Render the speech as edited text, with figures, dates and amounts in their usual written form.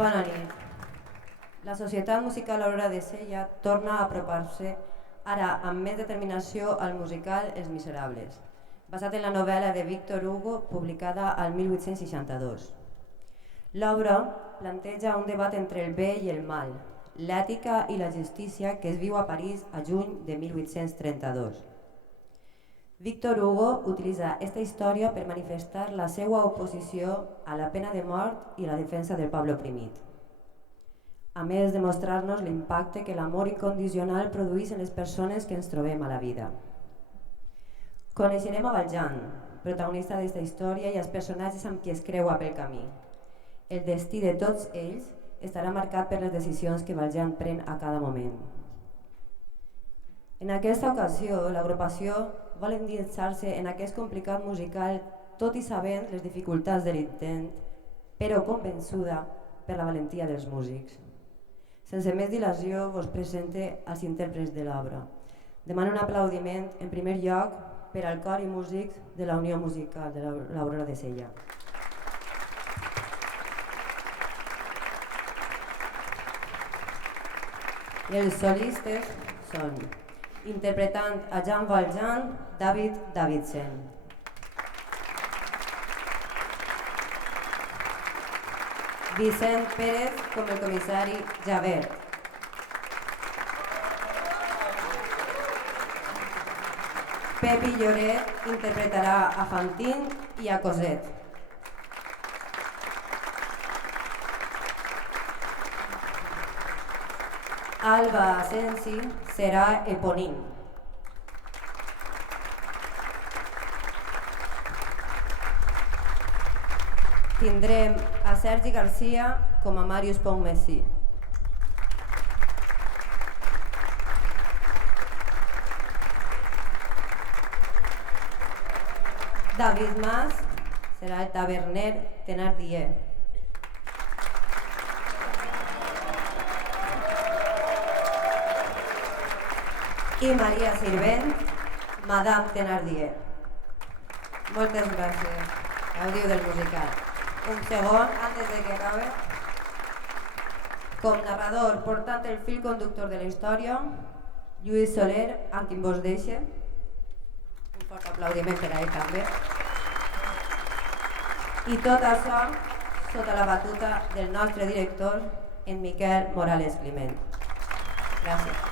Bona nit. La Societat Musical Aurora de Sella torna a apropar-se ara amb més determinació al musical Els Miserables, basat en la novel·la de Victor Hugo publicada al 1862. L'obra planteja un debat entre el bé i el mal, l'ètica i la justícia que es viu a París a juny de 1832. Victor Hugo utilitza aquesta història per manifestar la seva oposició a la pena de mort i la defensa del poble oprimit, a més de mostrar-nos l'impacte que l'amor incondicional produeix en les persones que ens trobem a la vida. Coneixerem a Valjean, protagonista d'aquesta història, i els personatges amb qui es creua pel camí. El destí de tots ells estarà marcat per les decisions que Valjean pren a cada moment. En aquesta ocasió, l'agrupació vol endinsar-se en aquest complicat musical, tot i sabent les dificultats de l'intent, però convençuda per la valentia dels músics. Sense més dilació, vos presente als intèrprets de l'obra. Demano un aplaudiment, en primer lloc, per al cor i músics de la Unió Musical de l'Aurora de Sella. I els solistes són, interpretant a Jean Valjean, David Davidson. Vicent Pérez com el comissari Javert. Pepi Lloret interpretarà a Fantine i a Cosette. Alba Asensi serà Eponine. Tindrem a Sergi Garcia com a Màrius Pontmessí. David Mas serà el taverner Thenardier. I Maria Sirvent, Madame Thenardier. Moltes gràcies. Gaudiu del musical. Un segon, antes de que acabe. Com narrador, portant el fil conductor de la història, Lluís Soler, amb qui vos deixe. Un fort aplaudiment per a ell també. I tot això sota la batuta del nostre director, en Miquel Morales Climent. Gràcies.